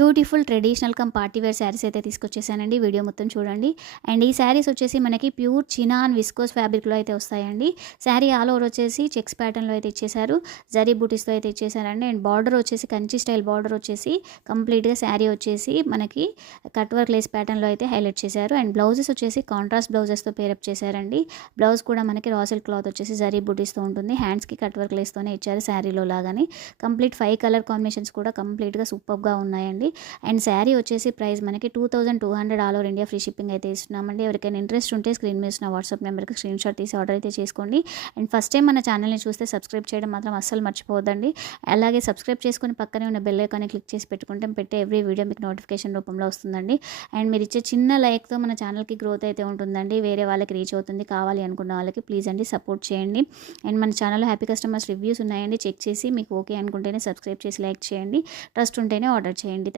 Beautiful traditional cum party wear saris అయితే తీసుకొచ్చేసానండి. Video మొత్తం చూడండి. అండ్ ఈ శారీస్ వచ్చేసి మనకి ప్యూర్ చినాన్ విస్కోస్ ఫ్యాబ్రిక్‌లో అయితే వస్తాయండి. శారీ ఆల్ ఓవర్ వచ్చేసి చెక్స్ ప్యాటర్న్‌లో అయితే ఇచ్చేసారు. జరీ బూటీస్‌తో అయితే ఇచ్చేసారండి. అండ్ బార్డర్ వచ్చేసి కంచి స్టైల్ బార్డర్ వచ్చేసి కంప్లీట్‌గా శారీ వచ్చేసి మనకి కట్ వర్క్ లేస్ ప్యాటర్న్‌లో అయితే హైలైట్ చేశారు. అండ్ బ్లౌజెస్ వచ్చేసి కాంట్రాస్ట్ బ్లౌజెస్‌తో పేరప్ చేశారండి. బ్లౌజ్ కూడా మనకి రా సిల్క్ క్లాత్ వచ్చేసి జరీ బూటీస్‌తో ఉంటుంది. హ్యాండ్స్‌కి కట్ వర్క్ లేస్‌తోనే ఇచ్చారు శారీలో లాగానే. కంప్లీట్ 5 కలర్ కాంబినేషన్స్ కూడా కంప్లీట్‌గా సూపర్‌గా ఉన్నాయండి. అండ్ శారీ వచ్చేసి ప్రైస్ మనకి 2200 all over India free shipping అయితే ఇస్తున్నామండి. ఎవరికైనా ఇంట్రెస్ట్ ఉంటే స్క్రీన్ మీద ఉన్న వాట్సాప్ నెంబర్కి స్క్రీన్ షాట్ తీసి ఆర్డర్ అయితే చేసుకోండి. అండ్ ఫస్ట్ టైం మన ఛానల్ని చూస్తే సబ్స్క్రైబ్ చేయడం మాత్రం అస్సలు మర్చిపోవద్దండి. అలాగే సబ్స్క్రైబ్ చేసుకుని పక్కనే ఉన్న బెల్ ఐకాన్ని క్లిక్ చేసి పెట్టుకుంటే పెట్టే ఎవ్రీ వీడియో మీకు నోటిఫికేషన్ రూపంలో వస్తుందండి. అండ్ మీరు ఇచ్చే చిన్న లైక్తో మన ఛానల్కి గ్రోత్ అయితే ఉంటుందండి. వేరే వాళ్ళకి రీచ్ అవుతుంది. కావాలి అనుకున్న వాళ్ళకి ప్లీజ్ అండి సపోర్ట్ చేయండి. అండ్ మన ఛానల్లో హ్యాపీ కస్టమర్స్ రివ్యూస్ ఉన్నాయండి. చెక్ చేసి మీకు ఓకే అనుకుంటేనే సబ్స్క్రైబ్ చేసి లైక్ చేయండి. ట్రస్ట్ ఉంటేనే ఆర్డర్ చేయండి.